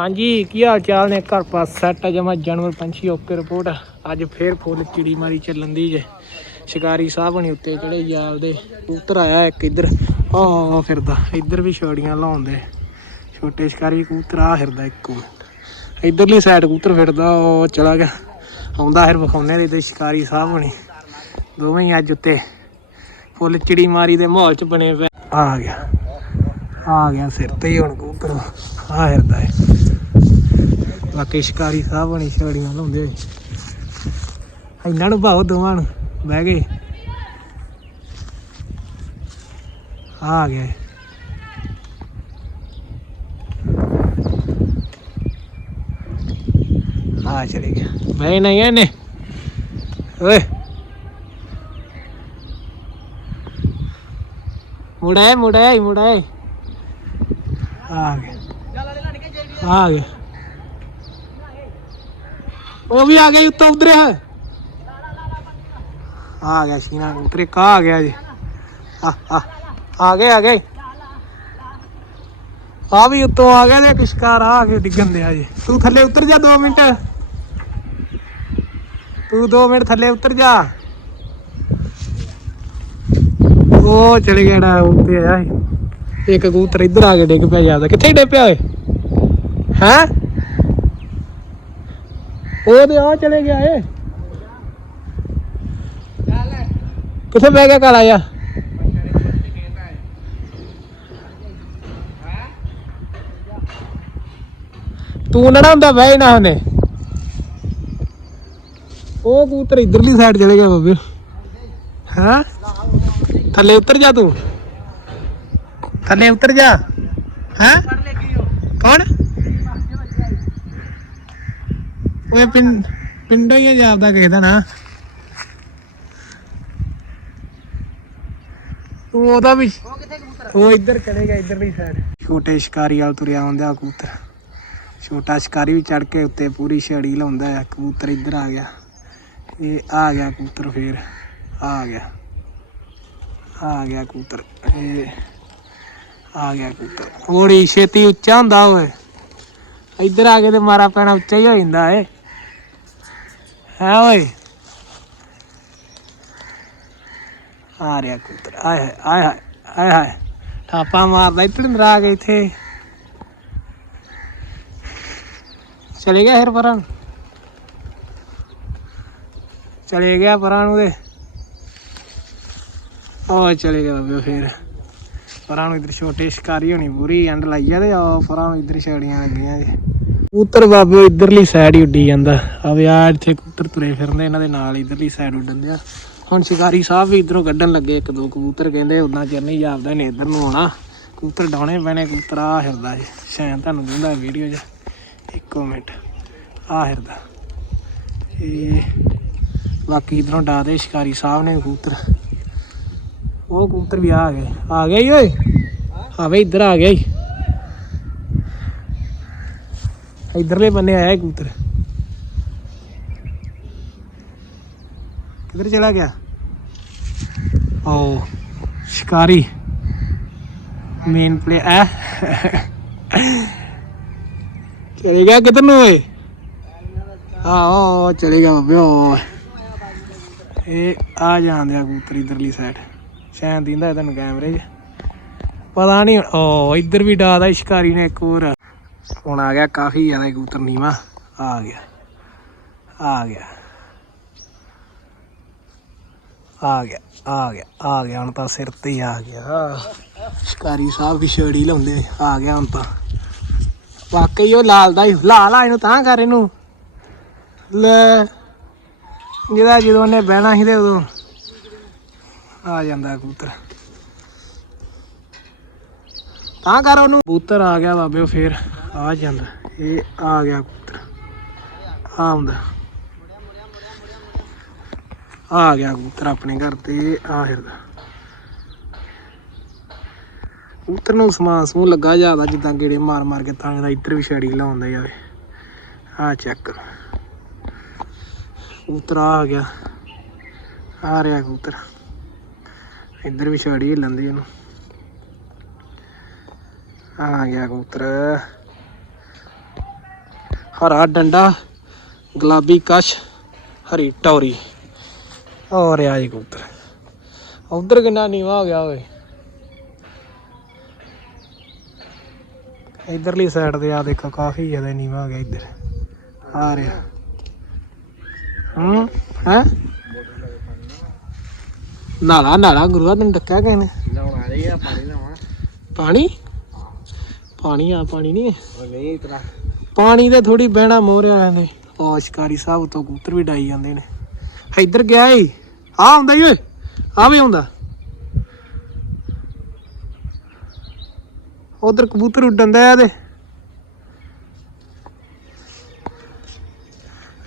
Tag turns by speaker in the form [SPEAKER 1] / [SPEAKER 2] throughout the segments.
[SPEAKER 1] ਹਾਂਜੀ, ਕੀ ਹਾਲ ਚਾਲ ਨੇ? ਘਰ ਪਾਸ ਸੈੱਟ ਜਮਾ, ਜਾਨਵਰ ਪੰਛੀ, ਓਕੇ ਰਿਪੋਰਟ ਅੱਜ ਫੇਰ ਫੁੱਲ ਚਿੜੀ ਮਾਰੀ ਚੱਲਣ ਦੀ ਜੇ। ਸ਼ਿਕਾਰੀ ਸਾਹਿਬ ਬਣੀ ਉੱਤੇ ਜਿਹੜੇ ਜਾਲ ਦੇ ਕਬੂਤਰ ਆਇਆ ਇੱਕ ਇੱਧਰ। ਆ ਫਿਰਦਾ, ਇੱਧਰ ਵੀ ਛੋੜੀਆਂ ਲਾਉਂਦੇ ਛੋਟੇ ਸ਼ਿਕਾਰੀ ਕਬੂਤਰ ਆ ਫਿਰਦਾ ਇੱਕੋ ਇੱਧਰਲੀ ਸਾਈਡ ਕਬੂਤਰ ਫਿਰਦਾ, ਉਹ ਚਲਾ ਗਿਆ। ਆਉਂਦਾ ਫਿਰ ਵਿਖਾਉਣੇ ਦੇ ਇੱਧਰ ਸ਼ਿਕਾਰੀ ਸਾਹਿਬ ਬਣੀ ਦੋਵੇਂ ਹੀ ਅੱਜ ਉੱਤੇ ਫੁੱਲ ਚਿੜੀ ਮਾਰੀ ਦੇ ਮਾਹੌਲ ਚ ਬਣੇ ਪਏ। ਆ ਗਿਆ। ਆ ਗਿਆ ਸਿਰ ਤੇ ਹੀ ਹੁਣ ਕਬੂਤਰ। ਆ ਫਿਰਦਾ ਹੈ ਬਾਕੀ ਸ਼ਿਕਾਰੀ ਸਾਹਿਬ ਬਣੀ ਛੜੀਆਂ ਲਾਉਂਦੇ ਹੋਏ। ਇਹਨਾਂ ਨੂੰ ਭਾਓ ਦੋਵਾਂ ਨੂੰ, ਬਹਿ ਗਏ। ਆ ਗਿਆ ਆ ਚਲੇ ਗਿਆ। ਬਹਿ ਨਹੀਂ ਇਹਨੇ। ਓਏ। ਮੁੜਾ ਮੁੜਾ ਮੁੜਾ ਆ ਗਿਆ। ਆ ਗਿਆ। ਉਹ ਵੀ ਆ ਗਿਆ ਉੱਤੋਂ ਉਧਰ ਹੈ ਆ ਗਿਆ ਸੀਨਾ ਉਤਰੇ ਕਾ ਆ ਗਿਆ ਜੀ। ਆ ਆ ਆ ਗਏ ਆ ਗਏ ਆ ਵੀ ਉੱਤੋਂ ਆ ਗਿਆ ਤੇ ਕਿਸ਼ਕਾਰ ਆ ਕੇ ਡਿੱਗਣ ਦਿਆ ਜੀ। ਤੂੰ ਥੱਲੇ ਉਤਰ ਜਾ 2 ਮਿੰਟ। ਤੂੰ 2 ਮਿੰਟ ਥੱਲੇ ਉਤਰ ਜਾ। ਉਹ ਚਲੇ ਗਿਆ ਡਾ ਉੱਤੇ ਆਇਆ ਇੱਕ ਕਬੂਤਰ ਇੱਧਰ ਆ ਕੇ ਡਿੱਗ ਪਿਆ ਜਾਂਦਾ ਕਿੱਥੇ ਡਿੱਗ ਪਿਆ ਓਏ? ਹੈ? ਉਹ ਤੇ ਆ ਚਲੇ ਗਿਆ ਏ। ਕਿੱਥੇ ਬਹਿ ਗਿਆ ਕਾਲਾ ਜਾ ਤੂੰ ਨਾ ਹੁੰਦਾ, ਬਹਿ ਨਾ ਉਹਨੇ। ਉਹ ਕਬੂਤਰ ਇਧਰਲੀ ਸਾਈਡ ਚਲੇ ਗਿਆ ਬਾਬੇ। ਹਾਂ? ਥੱਲੇ ਉਤਰ ਜਾ ਤੂੰ। ਥੱਲੇ ਉਤਰ ਜਾ। ਹੈ? ਕੌਣ? ਓਏ ਪਿੰਡ ਪਿੰਡੋਂ ਹੀ ਆ ਜਾਪਦਾ ਕਿਸੇ ਦਾ ਨਾ। ਉਹ ਉਹਦਾ ਵੀ ਉਹ ਇੱਧਰ ਚਲੇ ਇੱਧਰਲੀ ਸਾਈਡ ਛੋਟੇ ਸ਼ਿਕਾਰੀ ਵਾਲ ਤੁਰਿਆ ਹੁੰਦਾ ਕਬੂਤਰ। ਛੋਟਾ ਸ਼ਿਕਾਰੀ ਵੀ ਚੜ ਕੇ ਉੱਤੇ ਪੂਰੀ ਛੜੀ ਲਾਉਂਦਾ ਹੈ ਕਬੂਤਰ ਇੱਧਰ ਆ ਗਿਆ। ਇਹ ਆ ਗਿਆ ਕਬੂਤਰ ਫੇਰ। ਆ ਗਿਆ। ਆ ਗਿਆ ਕਬੂਤਰ। ਇਹ ਆ ਗਿਆ ਕਬੂਤਰ। ਥੋੜੀ ਛੇਤੀ ਉੱਚਾ ਹੁੰਦਾ ਓਏ। ਇੱਧਰ ਆ ਕੇ ਤੇ ਮਾਰਾ ਪੈਣਾ ਉੱਚਾ ਹੀ ਹੋ ਜਾਂਦਾ ਏ। ਹੈ ਓਏ। ਆ ਰਿਹਾ ਕਬੂਤਰ ਆਏ ਹਾਏ, ਆਏ ਆਏ ਹਾਏ। ਠਾਪਾ ਮਾਰਦਾ ਇੱਧਰ ਅੰਦਰ ਆ ਇੱਥੇ। ਚਲੇ ਗਿਆ ਫਿਰ ਪਰਾਂ ਚਲੇ ਗਿਆ ਪਰਾਂ ਨੂੰ ਤੇ। ਉਹ ਚਲੇ ਗਿਆ ਬਾਬੇ ਫਿਰ। ਪਰਾਂ ਨੂੰ ਇੱਧਰ ਛੋਟੇ ਸ਼ਿਕਾਰੀ ਹੋਣੀ ਪੂਰੀ ਐਂਡ ਲਾਈ ਆ ਤੇ ਉਹ ਪਰਾਂ ਨੂੰ ਇੱਧਰ ਛੜੀਆਂ ਲੱਗੀਆਂ ਜੀ। ਕਬੂਤਰ ਬਾਬੇ ਇਧਰਲੀ ਸਾਈਡ ਹੀ ਉੱਡੀ ਜਾਂਦਾ। ਆ ਵੀ ਆ ਇੱਥੇ ਕਬੂਤਰ ਤੁਰੇ ਫਿਰਦੇ, ਇਹਨਾਂ ਦੇ ਨਾਲ ਇਧਰਲੀ ਸਾਈਡ ਉੱਡਣ ਦਿਆ। ਹੁਣ ਸ਼ਿਕਾਰੀ ਸਾਹਿਬ ਵੀ ਇਧਰੋਂ ਕੱਢਣ ਲੱਗੇ, ਇੱਕ ਦੋ ਕਬੂਤਰ ਕਹਿੰਦੇ ਉਦਾਂ ਚਿਰ ਨਹੀਂ ਜਾਪਦਾ ਨੇ ਇਧਰ ਨੂੰ ਆਉਣਾ। ਕਬੂਤਰ ਡਾਉਣੇ ਪੈਣੇ, ਕਬੂਤਰ ਆ ਹਿਰਦਾ ਜੀ ਸ਼ਾਇਦ ਤੁਹਾਨੂੰ ਦਿੰਦਾ ਵੀਡੀਓ 'ਚ। ਇੱਕੋ ਮਿੰਟ। ਆ ਹਿਰਦਾ। ਇਹ ਬਾਕੀ ਇਧਰੋਂ ਡਾਦੇ ਸ਼ਿਕਾਰੀ ਸਾਹਿਬ ਨੇ ਕਬੂਤਰ। ਉਹ ਕਬੂਤਰ ਵੀ ਆ ਗਏ। ਆ ਗਿਆ ਈ ਓਏ? ਆਵੇ ਇੱਧਰ ਆ ਗਿਆ ਈ ਇਧਰਲੇ ਬੰਨੇ ਆਇਆ ਇਹ ਕਬੂਤਰ। ਕਿੱਧਰ ਚਲਾ ਗਿਆ? ਓ, ਸ਼ਿਕਾਰੀ। ਮੇਨ ਪਲੇ ਆ ਚਲੇ ਗਿਆ ਕਿੱਧਰ ਨੂੰ ਓਏ? ਆ ਚਲੇ ਗਿਆ ਬਾਬੇ ਉਹ ਇਹ ਆ ਜਾਂਦੇ ਆ ਕਬੂਤਰ ਇਧਰਲੀ ਸਾਈਡ ਸ਼ਾਇਦ ਦਿੰਦਾ ਤੁਹਾਨੂੰ ਕੈਮਰੇ 'ਚ। ਪਤਾ ਨਹੀਂ ਓ, ਇੱਧਰ ਵੀ ਡਾਦਾ ਸ਼ਿਕਾਰੀ ਨੇ ਇੱਕ ਹੋਰ। ਹੁਣ ਆ ਗਿਆ ਕਾਫੀ ਜ਼ਿਆਦਾ ਕਬੂਤਰ ਨੀਵਾ। ਆ ਗਿਆ। ਆ ਗਿਆ। ਆ ਗਿਆ। ਆ ਗਿਆ। ਆ ਗਿਆ। ਹੁਣ ਤਾਂ ਸਿਰ ਤੇ ਹੀ ਆ ਗਿਆ। ਸ਼ਿਕਾਰੀ ਸਾਹਿਬ ਵੀ ਛੜੀ ਲਾਉਂਦੇ। ਆ ਗਿਆ ਹੁਣ ਤਾਂ। ਵਾਕਈ ਉਹ ਲਾਲ ਦਾ ਹੀ ਲਾ ਲਾ ਇਹਨੂੰ ਤਾਂ ਕਰ ਇਹਨੂੰ। ਲੈ। ਜਿਹਦਾ ਜਦੋਂ ਉਹਨੇ ਬਹਿਣਾ ਸੀ ਤੇ ਉਦੋਂ ਆ ਜਾਂਦਾ ਕਬੂਤਰ। ਤਾਂ ਕਰ ਉਹਨੂੰ। ਕਬੂਤਰ ਆ ਗਿਆ ਬਾਬੇ, ਉਹ ਫੇਰ। ਆ ਜਾਂਦਾ। ਇਹ ਆ ਗਿਆ ਕਬੂਤਰ। ਆ ਆਉਂਦਾ। ਆ ਗਿਆ ਕਬੂਤਰ ਆਪਣੇ ਘਰ ਤੇ, ਆ ਫਿਰਦਾ। ਕਬੂਤਰ ਨੂੰ ਸਮਾਨ ਸਮੂਹ ਲੱਗਾ ਜਾਂਦਾ ਜਿੱਦਾਂ ਗੇੜੇ ਮਾਰ ਮਾਰ ਕੇ ਤਾਂ ਦਾ ਇੱਧਰ ਵੀ ਛੜੀ ਲਾਉਂਦਾ ਜਾਵੇ। ਆ ਚੈੱਕ। ਕਬੂਤਰ ਆ ਗਿਆ। ਆ ਰਿਹਾ ਕਬੂਤਰ। ਇੱਧਰ ਵੀ ਛੜੀ ਲੰਦੀ ਇਹਨੂੰ। ਆ ਗਿਆ ਕਬੂਤਰ। ਹਰਾ ਡੰਡਾ ਗੁਲਾਬੀ ਕਸ਼ ਹਰੀ ਟੌਰੀ। ਔਰ ਆ ਜੀ ਕਬੂਤਰ। ਉਧਰ ਕਿੰਨਾ ਨੀਵਾ ਹੋ ਗਿਆ ਓਏ। ਇਧਰਲੀ ਸਾਈਡ ਤੇ ਆ ਦੇਖੋ ਕਾਫੀ ਜ਼ਿਆਦਾ ਨੀਵਾ ਹੋ ਗਿਆ ਇੱਧਰ। ਆ ਰਿਹਾ। ਹੂੰ ਹੈ? ਨਾਲਾ ਨਾਲਾ ਗੁਰੂਆ ਤੈਨੂੰ ਡੱਕਿਆ ਕਿਸੇ ਨੇ?
[SPEAKER 2] ਲਾਉਣ ਆ ਰਹੀ ਆ ਪਾਣੀ ਲਾਵਾਂ
[SPEAKER 1] ਪਾਣੀ? ਪਾਣੀ ਆ ਪਾਣੀ ਨਹੀਂ।
[SPEAKER 2] ਨਹੀਂ ਇਤਨਾ
[SPEAKER 1] ਪਾਣੀ ਤੇ ਥੋੜੀ ਬਹਿਣਾ ਮੋਹਰੇ ਵਾਲਿਆਂ ਉਹ ਸ਼ਿਕਾਰੀ ਸਾਹਿਬ ਤੋਂ ਕਬੂਤਰ ਵੀ ਡਾਈ ਜਾਂਦੇ ਨੇ। ਇੱਧਰ ਗਿਆ ਈ ਆ ਹੁੰਦਾ ਈ ਓਏ। ਆ ਵੀ ਹੁੰਦਾ ਉਧਰ ਕਬੂਤਰ ਉੱਡਣ ਦਾ ਇਹਦੇ।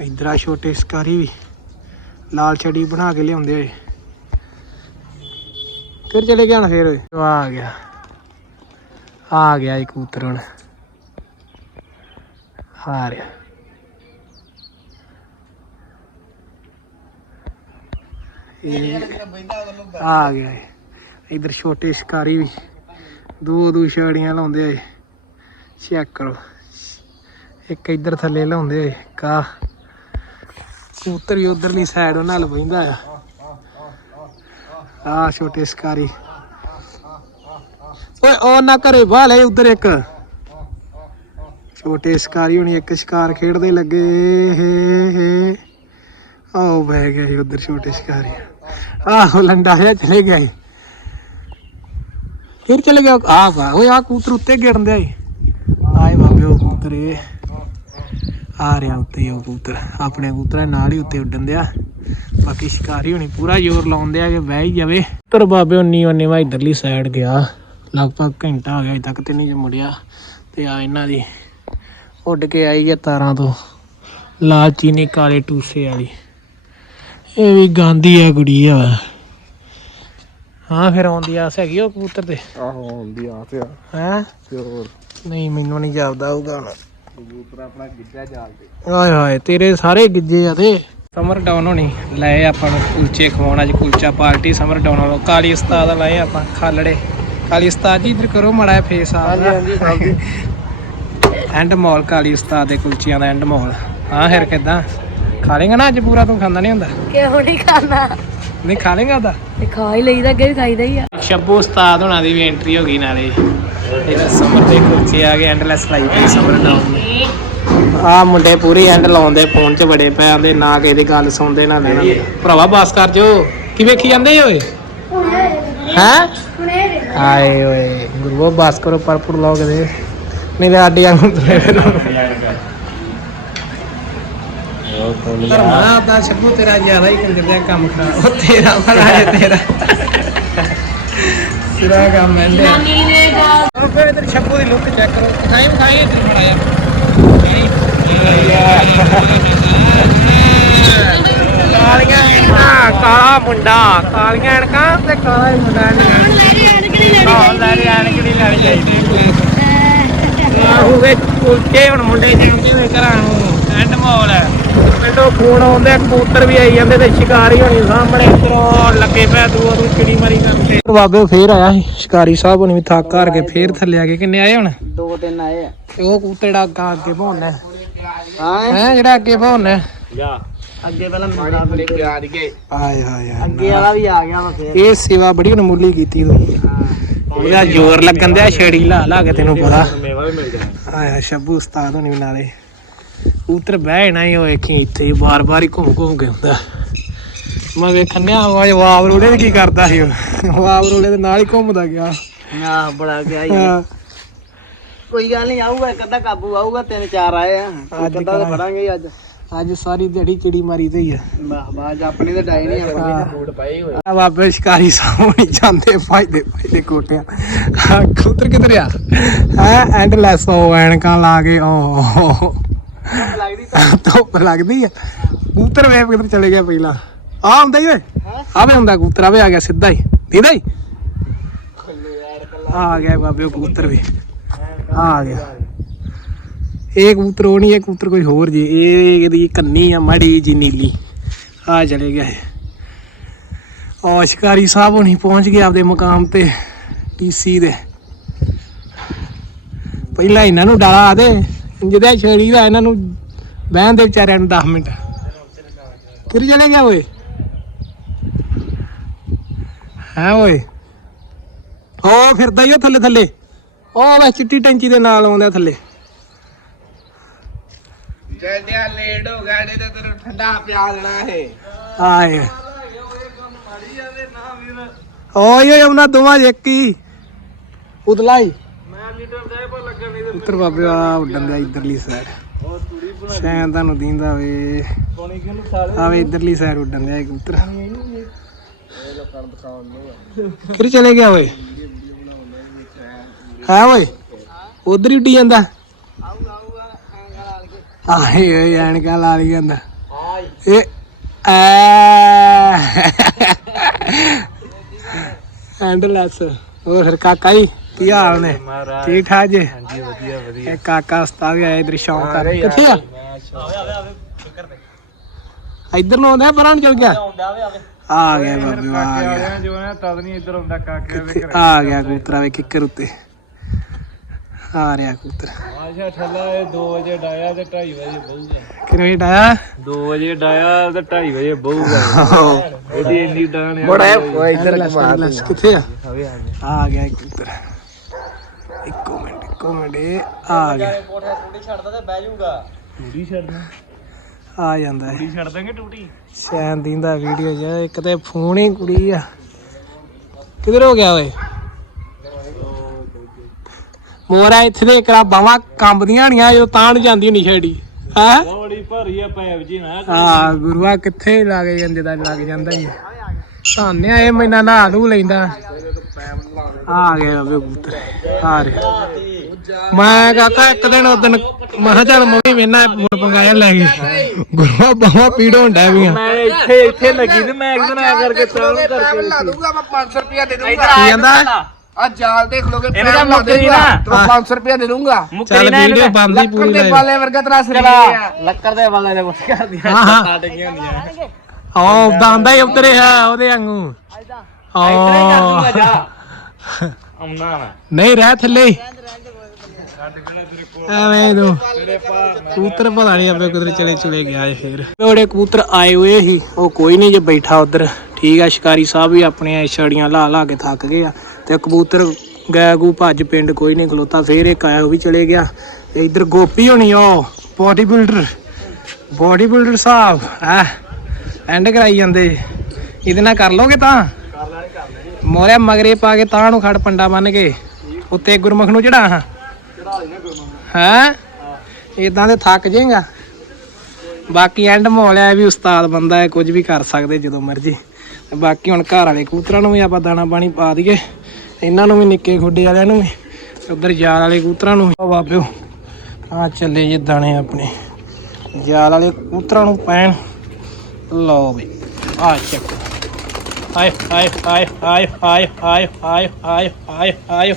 [SPEAKER 1] ਇੱਧਰ ਆ ਛੋਟੇ ਸ਼ਿਕਾਰੀ ਵੀ। ਲਾਲ ਛੜੀ ਬਣਾ ਕੇ ਲਿਆਉਂਦੇ ਓਏ ਫਿਰ ਚਲੇ ਗਿਆ ਨਾ ਫੇਰ। ਆ ਗਿਆ। ਆ ਗਿਆ ਇੱਕ ਕਬੂਤਰ ਹੁਣ। ਇਹ ਆ ਗਿਆ। ਇੱਧਰ ਛੋਟੇ ਸ਼ਿਕਾਰੀ ਵੀ ਦੋ ਦੋ ਛੜੀਆਂ ਲਾਉਂਦੇ ਆ ਚੈੱਕ ਕਰੋ। ਇੱਕ ਇੱਧਰ ਥੱਲੇ ਲਾਉਂਦੇ ਆ ਕਾ ਕਬੂਤਰ ਵੀ ਉਧਰਲੀ ਸਾਈਡ ਉਹਨਾਂ ਨਾਲ ਬਹਿੰਦਾ ਆ। ਆ ਛੋਟੇ ਸ਼ਿਕਾਰੀ। ਓਏ ਉਹ ਨਾ ਘਰੇ ਬਾਹ ਲੈ ਉਧਰ ਇੱਕ। ਛੋਟੇ ਸ਼ਿਕਾਰੀ ਹੁਣੀ ਇੱਕ ਸ਼ਿਕਾਰ ਖੇਡਦੇ ਲੱਗੇ। ਹੇ ਹੇ ਆਓ ਬਹਿ ਗਿਆ ਸੀ ਉਧਰ ਛੋਟੇ ਸ਼ਿਕਾਰੀ। ਆਹੋ, ਲੰਡਾ ਜਿਹਾ ਚਲੇ ਗਿਆ ਸੀ। ਫਿਰ ਚਲੇ ਗਿਆ? ਆ ਵਾ, ਓਏ ਆ ਕੂਤਰ ਉੱਤੇ ਗਿਰਨ ਦਿਆ ਈ ਆਏ ਬਾਬੇ, ਉਹ ਕੂਤਰ ਇਹ। ਆ ਰਿਹਾ ਉੱਤੇ ਉਹ ਕੂਤਰ। ਆਪਣੇ ਕੂਤਰਾਂ ਨਾਲ ਹੀ ਉੱਤੇ ਉੱਡਣ ਦਿਆ। ਬਾਕੀ ਸ਼ਿਕਾਰੀ ਹੁਣੀ ਪੂਰਾ ਜ਼ੋਰ ਲਾਉਂਦੇ ਆ ਕਿ ਬਹਿ ਹੀ ਜਾਵੇ। ਤਰ ਬਾਬੇ ਉਨੀ ਉਨੀ ਵਾ ਇਧਰਲੀ ਸਾਈਡ ਗਿਆ। ਲਗਭਗ ਘੰਟਾ ਹੋ ਗਿਆ ਅਜੇ ਤੱਕ ਤੇ ਨਹੀਂ ਮੁੜਿਆ। ਤੇ ਆ ਇਹਨਾਂ ਦੀ ਉੱਡ ਕੇ ਆਈ ਹੈ ਤਾਰਾਂ ਤੋਂ। ਲਾਲ ਚੀਨੀ ਕਾਲੇ ਟੂਸੇ ਵਾਲੀ। ਇਹ ਵੀ ਗਾਂਧੀ ਆ ਕੁੜੀ ਆ ਹਾਂ ਫਿਰ ਆਉਂਦੀ ਆਸ ਹੈਗੀ ਉਹ ਕਬੂਤਰ ਤੇ?
[SPEAKER 2] ਆਹੋ ਹੁੰਦੀ ਆ। ਤੇ
[SPEAKER 1] ਹੈ?
[SPEAKER 2] ਹੋਰ।
[SPEAKER 1] ਨਹੀਂ ਮੈਨੂੰ ਨਹੀਂ ਜਾਪਦਾ ਹੋਊਗਾ ਹੁਣ
[SPEAKER 2] ਕਬੂਤਰ ਆਪਣਾ ਗਿੱਜਾ ਜਾਲ ਤੇ।
[SPEAKER 1] ਆਏ ਹਾਏ ਤੇਰੇ ਸਾਰੇ ਗਿੱਜੇ ਆ ਤੇ। ਸਮਰ ਡਾਊਨ ਹੋਣੀ ਲਏ ਆਪਾਂ ਨੂੰ ਕੁਲਚੇ ਖਵਾਉਣ ਅੱਜ ਕੁਲਚਾ ਪਾਰਟੀ ਸਮਰ ਡਾਊਨ ਵੱਲੋਂ ਕਾਲੀ ਉਸਤਾਦ ਲਏ ਆਪਾਂ ਖਾਲੜੇ। ਕਾਲੀ ਉਸਤਾਦ ਜੀ ਇਧਰ ਕਰੋ ਮੜਾ ਫੇਸ ਆ।
[SPEAKER 2] ਹਾਂਜੀ, ਹਾਂਜੀ,
[SPEAKER 1] ਐਂਡ ਮਾਲ ਕਾਲੀ ਉਸਤਾਦ ਦੇ ਕੁਲਚਿਆਂ ਦਾ ਐਂਡ ਮਾਲ। ਹਾਂ ਫਿਰ ਕਿਦਾਂ? ਖਾ ਲੇਗਾ ਨਾ ਅੱਜ ਪੂਰਾ? ਤੂੰ ਖਾਂਦਾ ਨਹੀਂ ਹੁੰਦਾ?
[SPEAKER 3] ਕਿਉਂ ਨਹੀਂ ਖਾਣਾ
[SPEAKER 1] ਨਹੀਂ ਖਾ ਲੇਗਾ ਉਹਦਾ
[SPEAKER 3] ਤੇ ਖਾ ਹੀ ਲਈਦਾ ਅੱਗੇ ਵੀ ਖਾਈਦਾ ਹੀ ਆ।
[SPEAKER 1] ਸ਼ੱਬੂ ਉਸਤਾਦ ਹੋਣਾ ਦੀ ਵੀ ਐਂਟਰੀ ਹੋ ਗਈ ਨਾਲੇ। ਇਹ ਸਮਰ ਦੇ ਕੁਲਚੇ ਆ ਗਏ ਐਂਡਲੈਸ ਲਾਈਫ ਦੇ ਸਮਰ ਡਾਊਨ ਆ ਮੁੰਡੇ ਪੂਰੀ ਐਂਡ ਲਾਉਂਦੇ ਫੋਨ 'ਚ ਬੜੇ ਪਏ ਆਂਦੇ ਨਾ ਕਿਸੇ ਦੀ ਗੱਲ ਸੁਣਦੇ ਨਾ ਲੈਣਾ ਭਰਾਵਾ ਬਾਸ ਕਰ ਜੋ। ਕੀ ਵੇਖੀ ਜਾਂਦੇ ਓਏ? ਹੈ? ਆਏ ਓਏ ਗੁਰੂ ਬਾਸ ਕਰੋ ਪਰਪੁਰ ਲੋਕ ਦੇ ਤੁਰੇ ਫਿਰੋ ਧਰਮਾ ਦਾ ਸ਼ੱਬੂ ਤੇਰਾ ਜ਼ਿਆਦਾ ਹੀ ਕੰਜਰ ਦਾ ਕੰਮ ਖਰਾਬ ਉਹ ਤੇਰਾ ਹੈ ਤੇਰਾ ਤੇਰਾ ਕੰਮ ਹੈ
[SPEAKER 3] ਨਾਨੀ ਨੇ ਗਾ
[SPEAKER 1] ਫਿਰ ਇਧਰ ਸ਼ੱਬੂ ਦੀ ਲੁੱਕ ਚੈੱਕ ਕਰੋ ਖਾਈ ਖਾਈ ਇੱਧਰ ਫੜਾਇਆ ਕਾਲੀਆਂ ਕਾਲਾ ਮੁੰਡਾ ਕਾਲੀਆਂ ਐਨਕਾਂ ਤੇ ਕਾਲਾ ਮੁੰਡਾ ਐਨਕਾਂ ਲੈ ਲੈ ਐਨਕ ਨਹੀਂ ਲੈਣੀ ਚਾਹੀਦੀ ਆਹੋ ਵੇ ਕੁਲਚੇ ਹੁਣ ਮੁੰਡੇ ਜਾਂਦੇ ਨੇ ਘਰਾਂ ਨੂੰ। ਐਂਡ ਮਾਹੌਲ ਹੈ। ਪਿੰਡੋਂ ਫੋਨ ਆਉਂਦੇ ਕਬੂਤਰ ਵੀ ਆਈ ਜਾਂਦੇ ਤੇ ਸ਼ਿਕਾਰੀ ਹੋਣੀ ਸਾਹਮਣੇ। ਇਧਰੋਂ ਲੱਗੇ ਪਿਆ ਦੂਆ ਦੂ ਚਿੜੀ ਮਾਰੀ ਕਰਦੇ ਬਾਬੇ ਫੇਰ ਆਇਆ ਸੀ ਸ਼ਿਕਾਰੀ ਸਾਹਿਬ ਹੁਣੀ ਵੀ ਥੱਕ ਹਾਰ ਕੇ ਫੇਰ ਥੱਲੇ ਆ ਕੇ ਕਿੰਨੇ ਆਏ ਹੁਣ?
[SPEAKER 2] ਦੋ ਤਿੰਨ ਆਏ ਆ।
[SPEAKER 1] ਤੇ ਉਹ ਜਿਹੜਾ ਅੱਗਾ ਅੱਗੇ ਭੌਣਾ
[SPEAKER 2] ਹਾਂ।
[SPEAKER 1] ਹੈ। ਜਿਹੜਾ ਅੱਗੇ ਭੌਣਾ
[SPEAKER 2] ਜਾ। ਅੱਗੇ ਪਹਿਲਾਂ ਆ ਗਏ
[SPEAKER 1] ਆਏ ਹਾਏ ਹਾਏ
[SPEAKER 2] ਅੱਗੇ ਵਾਲਾ ਵੀ ਆ ਗਿਆ ਵਾ ਫੇਰ।
[SPEAKER 1] ਇਹ ਸੇਵਾ ਬੜੀ ਅਨਮੁੱਲੀ ਕੀਤੀ ਤੂੰ ਉਹਦਾ ਜ਼ੋਰ ਲੱਗਣ ਦਿਆ ਛੇੜੀ ਲਾ ਲਾ ਕੇ ਤੈਨੂੰ ਪਤਾ
[SPEAKER 2] ਮੇਵਾ ਵੀ ਮਿਲ ਜਾਣਾ।
[SPEAKER 1] ਆਇਆ ਸ਼ੱਬੂ ਉਸਤਾਦ ਹੋਣੀ ਵੀ ਨਾਲੇ। ਉਤਰ ਬਹਿ ਨਾ ਹੀ ਉਹ ਵੇਖੀ ਇੱਥੇ ਹੀ ਬਾਰ-ਬਾਰ ਹੀ ਘੁੰਮ ਘੁੰਮ ਕੇ ਹੁੰਦਾ ਮੈਂ ਵੇਖਣਿਆ ਉਹ ਵਾਵ ਰੋੜੇ ਦੇ ਕੀ ਕਰਦਾ ਸੀ ਉਹ। ਵਾਵ ਰੋੜੇ ਦੇ ਨਾਲ ਹੀ ਘੁੰਮਦਾ ਗਿਆ।
[SPEAKER 2] ਆਹ ਬੜਾ ਗਿਆ ਹੀ
[SPEAKER 1] ਹਾਂ,
[SPEAKER 2] ਕੋਈ ਗੱਲ ਨਹੀਂ ਆਊਗਾ ਇੱਕ ਅੱਧਾ ਕਾਬੂ ਆਊਗਾ ਤਿੰਨ ਚਾਰ ਆਏ ਆ।
[SPEAKER 1] ਅੱਜ
[SPEAKER 2] ਇੱਕ ਅੱਧਾ ਤਾਂ। ਫੜਾਂਗੇ ਅੱਜ।
[SPEAKER 1] ਅੱਜ ਸਾਰੀ ਦਿਹਾੜੀ ਚਿੜੀ ਮਾਰੀ ਤੇ ਹੀ ਆ।
[SPEAKER 2] ਬਾਜ ਆਪਣੀ ਤਾਂ ਡਾਈ ਨਹੀਂ। ਆਪਣੀ ਬੂਟ ਪਏ ਹੋਏ।
[SPEAKER 1] ਆ ਬਾਬੇ ਸ਼ਿਕਾਰੀ ਸਾਹਮਣੇ ਜਾਂਦੇ ਫਾਇਦੇ ਫਾਇਦੇ ਕੋਟਿਆਂ ਆਹ ਕਬੂਤਰ ਕਿੱਧਰ ਆ? ਹੈ ਐਂਡ ਲੈਸ ਉਹ ਐਨਕਾਂ ਲਾ ਕੇ
[SPEAKER 2] ਲੱਗਦੀ ਤਾਂ
[SPEAKER 1] ਧੁੱਪ ਲੱਗਦੀ ਆ। ਕਬੂਤਰ ਵੇਖ ਕਿੱਧਰ ਚਲੇ ਗਿਆ ਪਹਿਲਾਂ। ਆ ਹੁੰਦਾ ਹੀ ਓਏ? ਆਵੇ ਹੁੰਦਾ ਕਬੂਤਰ ਆਵੇ ਆ ਗਿਆ ਸਿੱਧਾ ਹੀ। ਦੀਦਾ ਹੀ? ਆ ਗਿਆ ਬਾਬੇ ਉਹ ਕਬੂਤਰ ਵੀ। ਆ ਗਿਆ। ਇਹ ਕਬੂਤਰ ਉਹ ਨਹੀਂ, ਇਹ ਕਬੂਤਰ ਕੋਈ ਹੋਰ ਜੀ, ਇਹ ਇਹਦੀ ਕੰਨੀ ਆ, ਮੜੀ ਜੀ ਨੀਲੀ। ਆ ਚਲੇ ਗਿਆ ਇਹ। ਸ਼ਿਕਾਰੀ ਸਾਹਿਬ ਹੁਣੀ ਪਹੁੰਚ ਗਏ ਆਪਦੇ ਮੁਕਾਮ ਤੇ ਟੀਸੀ ਦੇ। ਪਹਿਲਾਂ ਇਹਨਾਂ ਨੂੰ ਡਾਲਾ ਦੇ ਜਿਹਦੇ ਛੇੜੀ ਦਾ, ਇਹਨਾਂ ਨੂੰ ਬਹਿਣ ਦੇ ਵਿਚਾਰਿਆਂ ਨੂੰ 10 ਮਿੰਟ। ਕਿਰ ਚਲੇ ਗਿਆ ਓਏ? ਹੈ ਓਏ? ਓ ਫਿਰਦਾ ਹੀ ਉਹ ਥੱਲੇ ਥੱਲੇ ਉਹ ਵੇ ਚਿੱਟੀ ਟੈਂਚੀ ਦੇ ਨਾਲ ਆਉਂਦਾ ਥੱਲੇ।
[SPEAKER 2] ਜਲਦਿਆ ਲੇਟ ਹੋ ਗਿਆ ਨਹੀਂ ਤੇ ਤੈਨੂੰ ਠੰਡਾ ਪਿਆ ਦੇਣਾ ਹੈ
[SPEAKER 1] ਆਏ। ਓਏ ਓਏ ਉਹਨਾਂ ਦੋਵਾਂ 'ਚ ਉਤਲਾ ਹੀ।
[SPEAKER 2] ਮੈਂ ਲੀਟਰ ਦਾ ਪਰ ਲੱਗਣ ਨਹੀਂ
[SPEAKER 1] ਉੱਤਰ ਬਾਬੇ, ਆ ਉੱਡਣ ਦਿਆ ਇਧਰਲੀ ਸਾਈਡ
[SPEAKER 2] ਉਹ ਤੂੜੀ
[SPEAKER 1] ਸ਼ਾਇਦ ਤੁਹਾਨੂੰ ਦੀਂਦਾ ਵੇ।
[SPEAKER 2] ਪਾਣੀ ਕਿਹਨੂੰ ਸਾਲੇ
[SPEAKER 1] ਆਵੇ ਇਧਰਲੀ ਸਾਈਡ ਉੱਡਣ ਦਿਆ ਕਬੂਤਰ
[SPEAKER 2] ਇਹ
[SPEAKER 1] ਕਿਰ ਚਲੇ ਗਿਆ ਓਏ। ਹੈ ਓਏ। ਉਧਰ ਹੀ ਉੱਡੀ ਜਾਂਦਾ। ਆਏ ਓਏ ਐਨਕਾਂ ਲਾ ਲਈ ਜਾਂਦਾ। ਇਹ ਐ। ਐਂਡਲੈਸ ਹੋਰ ਫਿਰ ਕਾਕਾ ਜੀ ਕੀ ਹਾਲ ਨੇ? ਠੀਕ ਠਾਕ ਜੀ?
[SPEAKER 2] ਹਾਂਜੀ ਵਧੀਆ ਵਧੀਆ।
[SPEAKER 1] ਇਹ ਕਾਕਾ ਉਸਤਾਦ ਵੀ ਆਇਆ ਇਧਰ ਸ਼ੌਂਕ ਕਰ ਕਿੱਥੇ ਆ?
[SPEAKER 2] ਆਵੇ ਆਵੇ ਆਵੇ ਫਿਕਰ ਤੇ
[SPEAKER 1] ਇੱਧਰ ਨੂੰ ਆਉਂਦਾ ਪਰਾਂ ਨੂੰ ਚਲ ਗਿਆ?
[SPEAKER 2] ਆਉਂਦਾ ਆਵੇ ਆਵੇ।
[SPEAKER 1] ਆ ਗਿਆ ਬਾਬੂ ਆ ਗਿਆ।
[SPEAKER 2] ਜੋ ਨਾ ਤਦ ਨਹੀਂ ਇੱਧਰ ਆਉਂਦਾ ਕਾਕੇ
[SPEAKER 1] ਆ ਗਿਆ ਕਬੂਤਰ ਆਵੇ ਕਿੱਕਰ ਉੱਤੇ। ਆ ਰਿਹਾ ਕਬੂਤਰ।
[SPEAKER 2] ਆਸ਼ਾ ਠੱਲਾ ਇਹ 2 ਵਜੇ ਡਾਇਆ ਤੇ 2:30 ਵਜੇ ਬਹੂਗਾ।
[SPEAKER 1] ਕਿੰਨੇ ਵਜੇ ਆਇਆ
[SPEAKER 2] 2 ਵਜੇ ਡਾਇਆ ਤੇ 2:30 ਵਜੇ ਬਹੂਗਾ। ਇਹਦੀ ਇੰਨੀ ਡਾਣ ਆ
[SPEAKER 1] ਬੜਾ ਇੱਧਰ ਕਿੱਥੇ ਆ?
[SPEAKER 2] ਆਵੇ ਆ
[SPEAKER 1] ਆ ਗਿਆ ਕਬੂਤਰ। ਇੱਕੋ ਮਿੰਟ ਇੱਕੋ ਮਿੰਟ ਇਹ ਆ ਗਿਆ।
[SPEAKER 2] ਕੋਠਾ ਟੂਟੀ ਛੱਡਦਾ ਤੇ ਬਹਿ ਜਾਊਗਾ। ਟੂਟੀ ਛੱਡਣਾ
[SPEAKER 1] ਆ ਜਾਂਦਾ ਹੈ।
[SPEAKER 2] ਟੂਟੀ ਛੱਡ ਦਾਂਗੇ ਟੂਟੀ?
[SPEAKER 1] ਸ਼ੈਨ ਦੀਂਦਾ ਵੀਡੀਓ 'ਚ ਇੱਕ ਤੇ ਫੋਨ ਹੀ ਕੁੜੀ ਆ। ਕਿਧਰ ਹੋ ਗਿਆ ਓਏ? ਮੋਰਾ ਇੱਥੇ ਦੇ ਕਰਾ ਬਾਵਾ ਕੰਬਦੀਆਂ ਹਣੀਆਂ ਜੋ ਤਾਂ ਨੂੰ ਜਾਂਦੀ ਨਹੀਂ ਛੇੜੀ। ਹੈ?
[SPEAKER 2] ਬੜੀ ਭਾਰੀ ਆ ਪੈਪ ਜੀ ਨਾ
[SPEAKER 1] ਆ ਗੁਰੂਆ ਕਿੱਥੇ ਲੱਗ ਜਾਂਦੇ ਦਾ ਲੱਗ ਜਾਂਦਾ ਹੀ ਧਾਨਿਆ ਇਹ ਮੈਨਾਂ ਨਹਾ ਨੂੰ ਲੈਂਦਾ। ਆ ਗਿਆ ਵੇ ਕਬੂਤਰ ਆ ਰਿਹਾ। ਮੈਂ ਕਾਕਾ ਇੱਕ ਦਿਨ ਉਦੋਂ ਮੈਂ ਕਿਹਾ ਚੱਲ ਮੰਮੀ ਵੇਨਾ ਮੁੜ ਪੰਗਾਇਆ ਲੈ ਗਈ। ਗੁਰੂਆ ਬਾਵਾ ਪੀੜ ਹੁੰਦਾ ਵੀ
[SPEAKER 2] ਮੈਂ ਇੱਥੇ ਇੱਥੇ ਲੱਗੀ ਤੇ ਮੈਂ ਇੱਕ ਦਿਨ ਆ ਕਰਕੇ ਚਾਲੂ ਕਰਕੇ
[SPEAKER 4] ਲਾ ਦੂੰਗਾ ਮੈਂ 500 ਰੁਪਿਆ ਦੇ ਦੂੰਗਾ।
[SPEAKER 1] ਕੀ ਜਾਂਦਾ
[SPEAKER 4] ਆ ਜਾਲ ਦੇਖ ਲੋਗੇ
[SPEAKER 2] ਇਹਨੇ ਤਾਂ ਮੁੱਕਰੀ ਨਾ।
[SPEAKER 4] ਤਾਂ 500 ਰੁਪਿਆ ਦੇ ਦੂੰਗਾ।
[SPEAKER 1] ਚੱਲ ਵੀਡੀਓ ਬੰਦ ਹੀ
[SPEAKER 4] ਲੱਕੜ
[SPEAKER 1] ਪੂਰੀ
[SPEAKER 4] ਦੇ
[SPEAKER 1] ਲੈ
[SPEAKER 4] ਪਾਲੇ ਵਰਗਾ ਤੇਰਾ ਸਰੀਰ ਆ।
[SPEAKER 2] ਲੱਕੜ ਦੇ ਵਾਲੇ ਦੇ ਕੁਝ ਕਰਦੀਆਂ
[SPEAKER 1] ਹਾਂ ਹਾਂ।
[SPEAKER 2] ਕੱਟ ਗਈਆਂ ਹੁੰਦੀਆਂ
[SPEAKER 1] ਹਾਂ ਉਦਾਂ ਆਂਦਾ ਹੀ ਉਤਰੇ ਹੈ ਉਹਦੇ ਵਾਂਗੂ। ਹਾਂ
[SPEAKER 2] ਜਾ। ਆਉਣਾ ਨਾ
[SPEAKER 1] ਨਹੀਂ ਰਹਿ ਥੱਲੇ ਹੀ। ਐਵੇਂ ਤੂੰ। ਕਬੂਤਰ ਪਤਾ ਨਹੀਂ ਆਪੇ ਕੁਦਰ ਚਲੇ ਚਲੇ ਗਿਆ ਜੇ ਫੇਰ। ਉਹੜੇ ਕਬੂਤਰ ਆਏ ਹੋਏ ਸੀ ਉਹ ਕੋਈ ਨਹੀਂ ਜੇ ਬੈਠਾ ਉਧਰ। ਠੀਕ ਆ ਸ਼ਿਕਾਰੀ ਸਾਹਿਬ ਵੀ ਆਪਣੀਆਂ ਛੜੀਆਂ ਲਾ ਲਾ ਕੇ ਥੱਕ ਗਏ ਆ। ਤੇ ਕਬੂਤਰ ਗੈ ਗੂ ਭੱਜ ਪਿੰਡ, ਕੋਈ ਨਹੀਂ ਖਲੋਤਾ, ਫੇਰ ਇੱਕ ਆਇਆ, ਉਹ ਵੀ ਚਲੇ ਗਿਆ। ਤੇ ਇਧਰ ਗੋਪੀ ਹੋਣੀ, ਉਹ ਬੋਡੀ ਬਿਲਡਰ ਬੋਡੀ ਬਿਲਡਰ ਸਾਹਿਬ, ਹੈ? ਐਂਡ ਕਰਾਈ ਜਾਂਦੇ। ਇਹਦੇ ਨਾਲ ਕਰ ਲੋਗੇ ਤਾਂ? ਮੋਰਿਆ ਮਗਰੇ ਪਾ ਕੇ ਤਾਂ ਨੂੰ ਖੜ ਪੰਡਾ ਬੰਨ ਕੇ, ਉੱਤੇ ਗੁਰਮੁਖ ਨੂੰ ਚੜਾ ਹਾਂ। ਹੈ? ਇਦਾਂ ਦੇ ਥੱਕ ਜਾਏਗਾ। ਬਾਕੀ ਐਂਡ ਮਾਹੌਲ ਹੈ ਵੀ ਉਸਤਾਦ ਬੰਦਾ ਹੈ, ਕੁਝ ਵੀ ਕਰ ਸਕਦੇ ਜਦੋਂ ਮਰਜ਼ੀ। ਬਾਕੀ ਹੁਣ ਘਰ ਵਾਲੇ ਕਬੂਤਰਾਂ ਨੂੰ ਵੀ ਆਪਾਂ ਦਾਣਾ ਪਾਣੀ ਪਾ ਦਈਏ। ਇਹਨਾਂ ਨੂੰ ਵੀ ਨਿੱਕੇ ਖੁੱਡੇ ਵਾਲਿਆਂ ਨੂੰ ਵੀ ਉਧਰ ਯਾਰ ਵਾਲੇ ਕਬੂਤਰਾਂ ਨੂੰ ਵੀ ਉਹ ਬਾਬਿਓ ਆ ਚੱਲੇ ਜੇ ਦਾਣੇ ਆਪਣੇ ਜਾਲ ਵਾਲੇ ਕਬੂਤਰਾਂ ਨੂੰ ਪੈਣ ਲਓ ਬਈ ਆ ਚੱਕ ਆਏ ਆਏ ਆਏ ਆਏ ਆਏ ਆਏ ਆਏ ਆਏ ਆਏ ਆਏ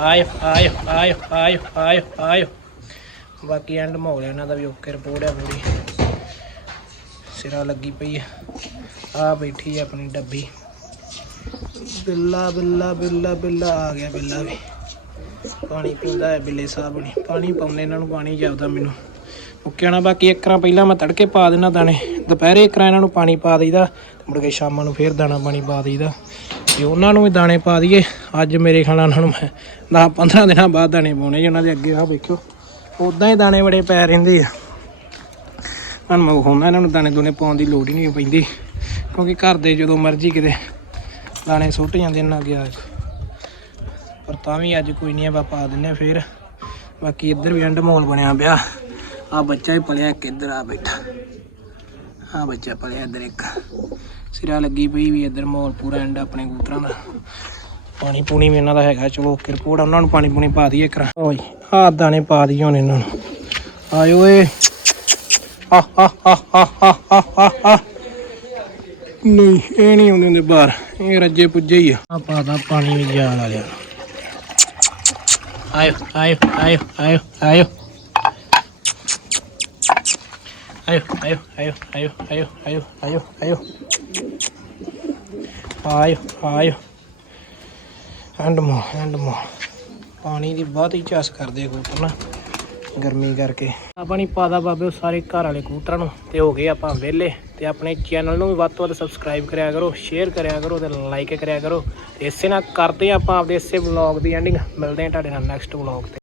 [SPEAKER 1] ਆਏ ਆਏ ਆਏ ਆਏ ਆਏ ਆਏ ਬਾਕੀ ਐਂਡ ਮਾਹੌਲ ਇਹਨਾਂ ਦਾ ਵੀ ਓਕੇ ਰਿਪੋਰਟ ਹੈ ਪੂਰੀ ਸਿਰਾ ਲੱਗੀ ਪਈ ਹੈ ਆ ਬੈਠੀ ਹੈ ਆਪਣੀ ਡੱਬੀ ਬਿੱਲਾ ਬਿੱਲਾ ਬਿੱਲਾ ਬਿੱਲਾ ਆ ਗਿਆ ਬਿੱਲਾ ਵੀ। ਪਾਣੀ ਪੀਂਦਾ ਹੈ ਬਿੱਲੇ ਸਾਹਿਬ ਨੇ। ਪਾਣੀ ਪਾਉਂਦੇ ਇਹਨਾਂ ਨੂੰ, ਪਾਣੀ ਜਾਪਦਾ ਮੈਨੂੰ। ਓਕੇ ਨਾ, ਬਾਕੀ ਇੱਕ ਪਹਿਲਾਂ ਮੈਂ ਤੜਕੇ ਪਾ ਦੇਣਾ ਦਾਣੇ। ਦੁਪਹਿਰੇ ਇੱਕ ਰਾਂ ਇਹਨਾਂ ਨੂੰ ਪਾਣੀ ਪਾ ਦਈਦਾ। ਮੁੜ ਕੇ ਸ਼ਾਮਾਂ ਨੂੰ ਫੇਰ ਦਾਣਾ ਪਾਣੀ ਪਾ ਦਈਦਾ। ਤੇ ਉਹਨਾਂ ਨੂੰ ਵੀ ਦਾਣੇ ਪਾ ਦਈਏ। ਅੱਜ ਮੇਰੇ ਖਾਣਾ ਉਹਨਾਂ ਨੂੰ ਮੈਂ 10 15 ਦਿਨਾਂ ਬਾਅਦ ਦਾਣੇ ਪਾਉਣੇ ਜੀ ਉਹਨਾਂ ਦੇ ਅੱਗੇ। ਆ ਵੇਖਿਓ ਉਦਾਂ ਹੀ ਦਾਣੇ ਬੜੇ ਪੈ ਰਹਿੰਦੇ ਆ। ਹੁਣ ਮੈਂ ਵਿਖਾਉਂਦਾ ਇਹਨਾਂ ਨੂੰ ਦਾਣੇ ਦੂਣੇ ਪਾਉਣ ਦੀ ਲੋੜ ਹੀ ਨਹੀਂ ਪੈਂਦੀ। ਕਿਉਂਕਿ ਘਰ ਦੇ ਜਦੋਂ ਮਰਜ਼ੀ ਕਿਤੇ ਦਾਣੇ ਸੁੱਟ ਜਾਂਦੇ ਇਹਨਾਂ ਗਿਆ ਪਰ ਤਾਂ ਵੀ ਅੱਜ ਕੋਈ ਨਹੀਂ ਆ ਪਾ ਦਿੰਨੇ ਆ ਫੇਰ। ਬਾਕੀ ਇੱਧਰ ਵੀ ਐਂਡ ਮੋਲ ਬਣਿਆ ਪਿਆ। ਆ ਬੱਚਾ ਹੀ ਪਲਿਆ ਕਿੱਧਰ ਆ ਬੈਠਾ। ਆ ਬੱਚਾ ਪਲਿਆ ਇੱਧਰ ਇੱਕ। ਸਿਰਾ ਲੱਗੀ ਪਈ ਵੀ ਇੱਧਰ ਮੋਲ ਪੂਰਾ ਐਂਡ ਆਪਣੇ ਕੂਤਰਾਂ ਦਾ। ਪਾਣੀ ਪੂਣੀ ਵੀ ਇਹਨਾਂ ਦਾ ਹੈਗਾ, ਚਲੋ ਕਿਰਪੋੜ ਉਹਨਾਂ ਨੂੰ ਪਾਣੀ ਪੂਣੀ ਪਾ ਦਈਏ ਕਰਾ ਓਏ ਆ ਦਾਣੇ ਪਾ ਦਈਏ ਹੁਣ ਇਹਨਾਂ ਨੂੰ। ਆਇਓ ਏ ਆ ਆ ਆ ਆ ਆ ਆ ਨਹੀਂ, ਇਹ ਨਹੀਂ ਆਉਂਦੇ ਹੁੰਦੇ ਬਾਹਰ। ਇਹ ਰੱਜੇ ਪੁੱਜੇ ਹੀ ਆ ਆ ਪਾਦਾ ਪਾਣੀ ਵੀ ਜਾਲ ਵਾਲਿਆ ਆਇਓ ਆਇਓ ਆਇਓ ਆਇਓ ਆਇਓ ਆਇਓ ਆਇਓ ਆਇਓ ਆਇਓ ਆਇਓ ਆਇਓ ਆਇਓ ਆਇਓ ਆਇਓ ਆਇਓ ਐਂਡ ਮੋ ਐਂਡ ਮੋ ਪਾਣੀ ਦੀ ਬਹੁਤ ਹੀ ਚਾਸ ਕਰਦੇ ਕਬੂਤਰ ਨਾ ਗਰਮੀ ਕਰਕੇ ਆਪਾਂ ਨਹੀਂ ਪਾਦਾ ਬਾਬੇ ਸਾਰੇ ਘਰ ਵਾਲੇ ਕਬੂਤਰਾਂ ਨੂੰ। ਤੇ ਹੋ ਗਏ ਆਪਾਂ ਵਿਹਲੇ। ਤੇ ਆਪਣੇ ਚੈਨਲ ਨੂੰ ਵੀ ਵੱਧ ਤੋਂ ਵੱਧ ਸਬਸਕ੍ਰਾਈਬ ਕਰਿਆ ਕਰੋ ਸ਼ੇਅਰ ਕਰਿਆ ਕਰੋ ਤੇ ਲਾਈਕ ਕਰਿਆ ਕਰੋ। ਤੇ ਇਸੇ ਨਾਲ ਕਰਦੇ ਹਾਂ ਆਪਾਂ ਆਪਦੇ ਇਸੇ ਵਲੌਗ ਦੀ ਐਂਡਿੰਗ ਮਿਲਦੇ ਹਾਂ ਤੁਹਾਡੇ ਨਾਲ ਨੈਕਸਟ ਵਲੌਗ ਤੇ।